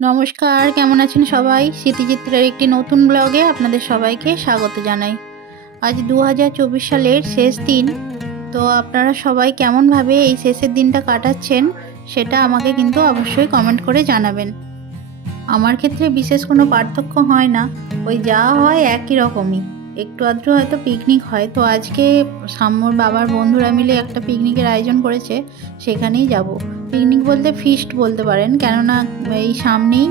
নমস্কার, কেমন আছেন সবাই? স্মৃতিচিত্রের একটি নতুন ব্লগে আপনাদের সবাইকে স্বাগত জানাই। আজ 2024 সালের শেষ দিন। তো আপনারা সবাই কেমনভাবে এই শেষের দিনটা কাটাচ্ছেন সেটা আমাকে কিন্তু অবশ্যই কমেন্ট করে জানাবেন। আমার ক্ষেত্রে বিশেষ কোনো পার্থক্য হয় না, ওই যা হয় একই রকমই। একটু আধটু হয়তো পিকনিক হয়, তো আজকে সাম্যর বাবার বন্ধুরা মিলে একটা পিকনিকের আয়োজন করেছে, সেখানেই যাব। পিকনিক বলতে ফিস্ট বলতে পারেন, কেননা এই সামনেই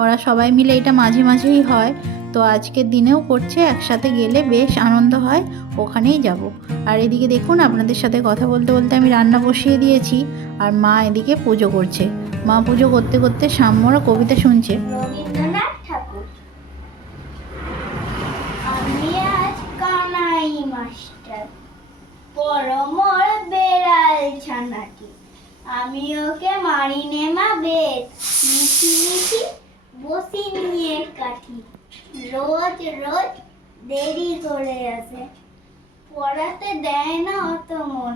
ওরা সবাই মিলে, এটা মাঝে মাঝেই হয়। তো আজকের দিনেও করছে, একসাথে গেলে বেশ আনন্দ হয়, ওখানেই যাব। আর এদিকে দেখুন, আপনাদের সাথে কথা বলতে বলতে আমি রান্না বসিয়ে দিয়েছি, আর মা এদিকে পুজো করছে। মা পুজো করতে করতে সাম্যরা কবিতা শুনছে। রবীন্দ্রনাথ ঠাকুর। আমি আজ কানাই মাস্টার, পরমর বেড়াল ছানাটি, আমি ওকে মারিনে মা বেত, মিঠি মিঠি বসি নিয়ে কাঠি, রোজ রোজ দেরি করে আসে, পড়াতে দেয় না অত মন,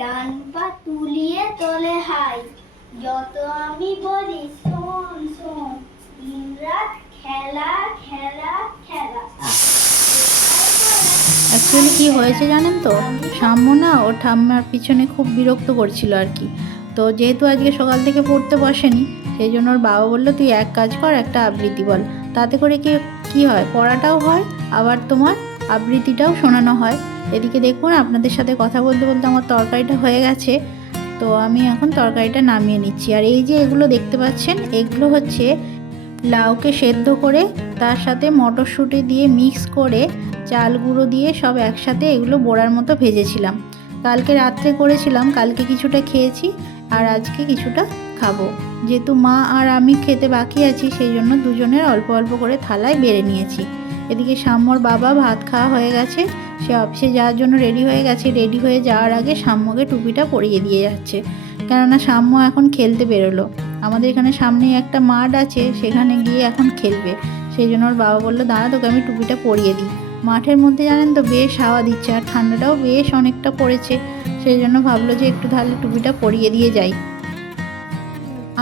ডান পা তুলিয়ে তোলে হাই, যত আমি বলি শোন শোন, দিনরাত খেলা খেলা খেলা। অ্যাকচুয়ালি কী হয়েছে জানেন তো, সাম্য না ওর ঠাম্মার পিছনে খুব বিরক্ত করছিল আর কি। তো যেহেতু আজকে সকাল থেকে পড়তে বসেনি, সেই জন্য ওর বাবা বললো তুই এক কাজ কর, একটা আবৃত্তি বল, তাতে করে কি হয়, পড়াটাও হয়, আবার তোমার আবৃত্তিটাও শোনানো হয়। এদিকে দেখুন, আপনাদের সাথে কথা বলতে বলতে আমার তরকারিটা হয়ে গেছে। তো আমি এখন তরকারিটা নামিয়ে নিচ্ছি। আর এই যে এগুলো দেখতে পাচ্ছেন, এগুলো হচ্ছে লাউকে সেদ্ধ করে তার সাথে মটরশুঁটি দিয়ে মিক্স করে চাল গুঁড়ো দিয়ে সব একসাথে এগুলো বড়ার মতো ভেজেছিলাম। কালকে রাত্রে করেছিলাম, কালকে কিছুটা খেয়েছি আর আজকে কিছুটা খাবো। যেহেতু মা আর আমি খেতে বাকি আছি, সেই জন্য দুজনের অল্প অল্প করে থালায় বেড়ে নিয়েছি। এদিকে সাম্যর বাবা ভাত খাওয়া হয়ে গেছে, সে অফিসে যাওয়ার জন্য রেডি হয়ে গেছে। রেডি হয়ে যাওয়ার আগে সাম্যকে টুপিটা পরিয়ে দিয়ে যাচ্ছে, কেননা সাম্য এখন খেলতে বেরোলো। আমাদের এখানে সামনেই একটা মাঠ আছে, সেখানে গিয়ে এখন খেলবে। সেই জন্য ওর বাবা বললো দাঁড়া, তোকে আমি টুপিটা পরিয়ে দিই। মাঠের মধ্যে জানেন তো বেশ হাওয়া দিচ্ছে, আর ঠান্ডাটাও বেশ অনেকটা পড়েছে। সেই জন্য ভাবলো যে একটু তাহলে টুপিটা পরিয়ে দিয়ে যাই।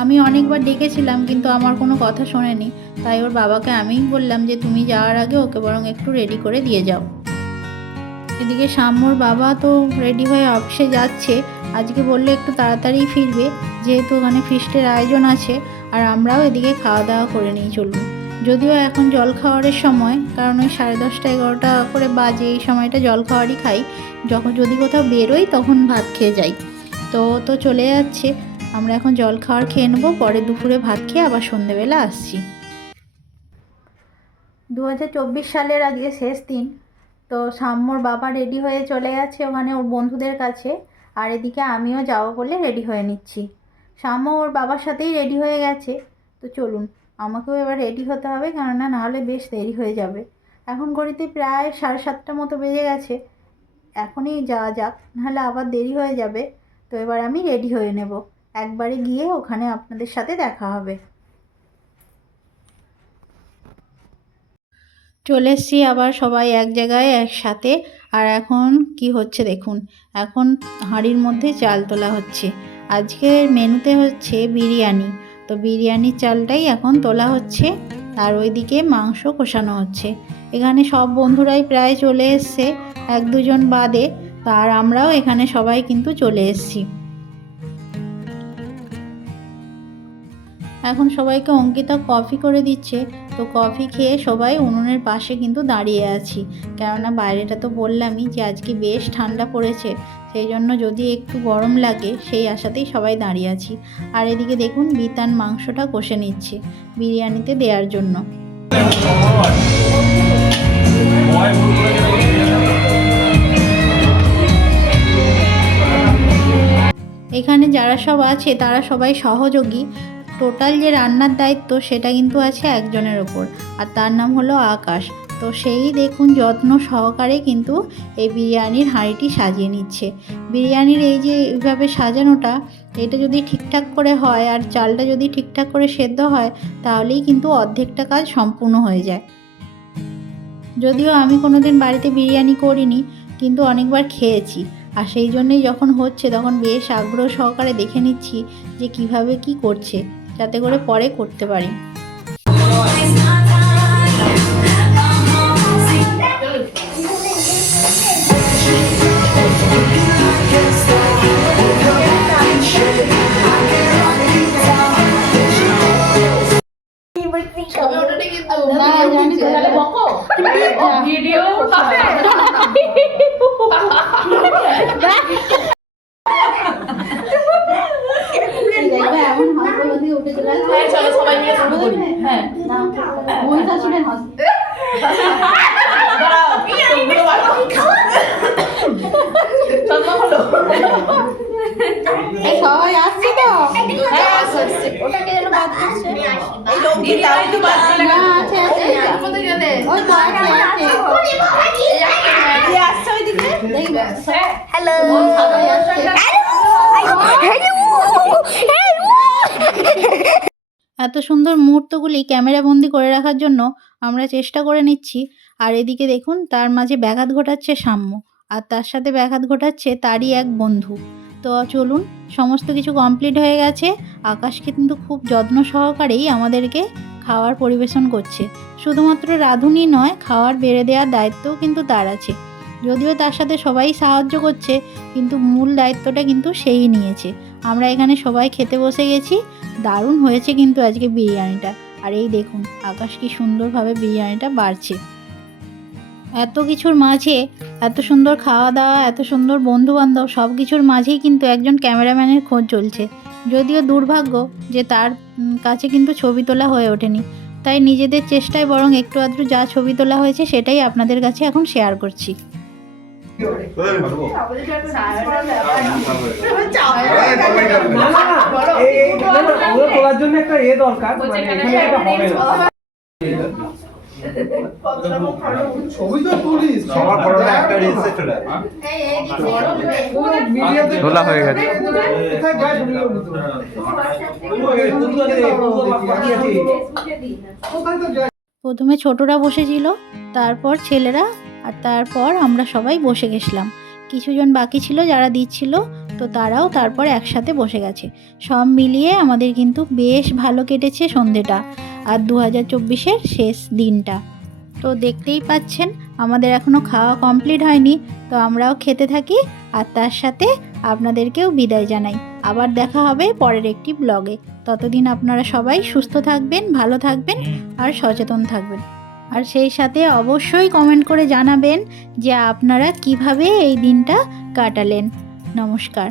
আমি অনেকবার ডেকেছিলাম, কিন্তু আমার কোনো কথা শোনেনি। তাই ওর বাবাকে আমিই বললাম যে তুমি যাওয়ার আগে ওকে বরং একটু রেডি করে দিয়ে যাও। এদিকে সাম্যর বাবা তো রেডি হয়ে অফিসে যাচ্ছে। আজকে বললে একটু তাড়াতাড়ি ফিরবে, যেহেতু ওখানে ফিস্টের আয়োজন আছে। আর আমরাও এদিকে খাওয়া দাওয়া করে নিই চলুন। যদিও এখন জল খাওয়ারের সময়, কারণ ওই 10:30 11টা করে বাজে, এই সময়টা জল খাওয়ারই খাই। যদি কোথাও বেরোই তখন ভাত খেয়ে যাই। তো চলে যাচ্ছে, আমরা এখন জল খাওয়ার খেয়ে নেবো, পরে দুপুরে ভাত খেয়ে আবার সন্ধেবেলা আসছি। 2024 সালের আজকে শেষ দিন। তো সাম্যর বাবা রেডি হয়ে চলে গেছে ওখানে ওর বন্ধুদের কাছে, আর এদিকে আমিও যাবো বলে রেডি হয়ে নিচ্ছি। সাম্য ওর বাবার সাথেই রেডি হয়ে গেছে। তো চলুন, আমাকেও এবার রেডি হতে হবে, কেননা নাহলে বেশ দেরি হয়ে যাবে। এখন ঘড়িতে প্রায় 7:30 মতো বেজে গেছে। এখনই যাওয়া যাক, নাহলে আবার দেরি হয়ে যাবে। তো এবার আমি রেডি হয়ে নেব, একবারে গিয়ে ওখানে আপনাদের সাথে দেখা হবে। চলে এসছি আবার সবাই এক জায়গায় একসাথে। আর এখন কি হচ্ছে দেখুন, এখন হাঁড়ির মধ্যে চাল তোলা হচ্ছে। আজকের মেনুতে হচ্ছে বিরিয়ানি। তো বিরিয়ানির চালটাই এখন তোলা হচ্ছে, আর ওইদিকে মাংস কষানো হচ্ছে। এখানে সব বন্ধুরাই প্রায় চলে এসছে, 1-2 জন বাদে। আর আমরাও এখানে সবাই কিন্তু চলে এসছি। এখন সবাইকে অঙ্কিতা কফি করে দিচ্ছে। তো কফি খেয়ে সবাই উনুনের পাশে কিন্তু দাঁড়িয়ে আছি, কেননা বাইরেটা তো বললামই যে আজকে বেশ ঠান্ডা পড়েছে। সেই জন্য যদি একটু গরম লাগে সেই আশাতেই সবাই দাঁড়িয়ে আছি। আর এদিকে দেখুন, বিতান মাংসটা কষে নিচ্ছে বিরিয়ানিতে দেওয়ার জন্য। এখানে যারা সব আছে তারা সবাই সহযোগী। টোটাল যে রান্নার দায়িত্ব সেটা কিন্তু আছে একজনের ওপর, আর তার নাম হলো আকাশ। তো সেই দেখুন যত্ন সহকারে কিন্তু এই বিরিয়ানির হাঁড়িটি সাজিয়ে নিচ্ছে। বিরিয়ানির এই যে এইভাবে সাজানোটা, এটা যদি ঠিকঠাক করে হয় আর চালটা যদি ঠিকঠাক করে সেদ্ধ হয়, তাহলেই কিন্তু অর্ধেকটা কাজ সম্পূর্ণ হয়ে যায়। যদিও আমি কোনোদিন বাড়িতে বিরিয়ানি করিনি, কিন্তু অনেকবার খেয়েছি। আর সেই জন্যই যখন হচ্ছে তখন বেশ আগ্রহ সহকারে দেখে নিচ্ছি যে কিভাবে কি করছে, যাতে করে পরে করতে পারি। চলো সবাই মিলে শুরু করি। হ্যাঁ সবাই আসছে তো ওটাকে যেন বাদ দিচ্ছে। না, আছে আছে ওই তো আছে আছে দেখবে হ্যালো সবাই আসছে। এত সুন্দর মুহূর্তগুলি ক্যামেরা বন্দি করে রাখার জন্য আমরা চেষ্টা করে নিচ্ছি। আর এদিকে দেখুন তার মাঝে ব্যাঘাত ঘটাচ্ছে সাম্য, আর তার সাথে ব্যাঘাত ঘটাচ্ছে তারই এক বন্ধু। তো চলুন, সমস্ত কিছু কমপ্লিট হয়ে গেছে। আকাশ কিন্তু খুব যত্ন সহকারেই আমাদেরকে খাওয়ার পরিবেশন করছে। শুধুমাত্র রাঁধুনি নয়, খাওয়ার বেড়ে দেওয়ার দায়িত্বও কিন্তু তার আছে। যদিও তার সাথে সবাই সাহায্য করছে, কিন্তু মূল দায়িত্বটা কিন্তু সেই নিয়েছে। আমরা এখানে সবাই খেতে বসে গেছি। দারুণ হয়েছে কিন্তু আজকে বিরিয়ানিটা। আর এই দেখুন আকাশ কি সুন্দরভাবে বিরিয়ানিটা বাড়ছে। এত কিছুর মাঝে এত সুন্দর খাওয়া দাওয়া, এত সুন্দর বন্ধুবান্ধব, সব কিছুর মাঝেই কিন্তু একজন ক্যামেরাম্যানের খোঁজ চলছে। যদিও দুর্ভাগ্য যে তার কাছে কিন্তু ছবি তোলা হয়ে ওঠেনি, তাই নিজেদের চেষ্টায় বরং একটু আধটু যা ছবি তোলা হয়েছে সেটাই আপনাদের কাছে এখন শেয়ার করছি। তোলার জন্য একটা দরকার, মানে এখানে এটা হবে না। ছবি তো তুলিস, সবার ফটোটা একটা রিলসে চলে আসে। তোলা হয়ে গেছে। কোথায় যায় ছবিগুলো তো? কোথায় তো যায়? প্রথমে ছোটরা বসেছিল, তারপর ছেলেরা, আর তারপর আমরা সবাই বসে গেছিলাম। কিছুজন বাকি ছিল যারা দিচ্ছিল, তো তারাও তারপর একসাথে বসে গেছে। সব মিলিয়ে আমাদের কিন্তু বেশ ভালো কেটেছে সন্ধেটা আর 2024-এর শেষ দিনটা। তো দেখতেই পাচ্ছেন আমাদের এখনও খাওয়া কমপ্লিট হয়নি, তো আমরাও খেতে থাকি আর তার সাথে আপনাদেরকেও বিদায় জানাই। আবার দেখা হবে পরের একটি ব্লগে। ততদিন আপনারা সবাই সুস্থ থাকবেন, ভালো থাকবেন আর সচেতন থাকবেন। আর সেই সাথে অবশ্যই কমেন্ট করে জানাবেন যে আপনারা কিভাবে এই দিনটা কাটালেন। নমস্কার।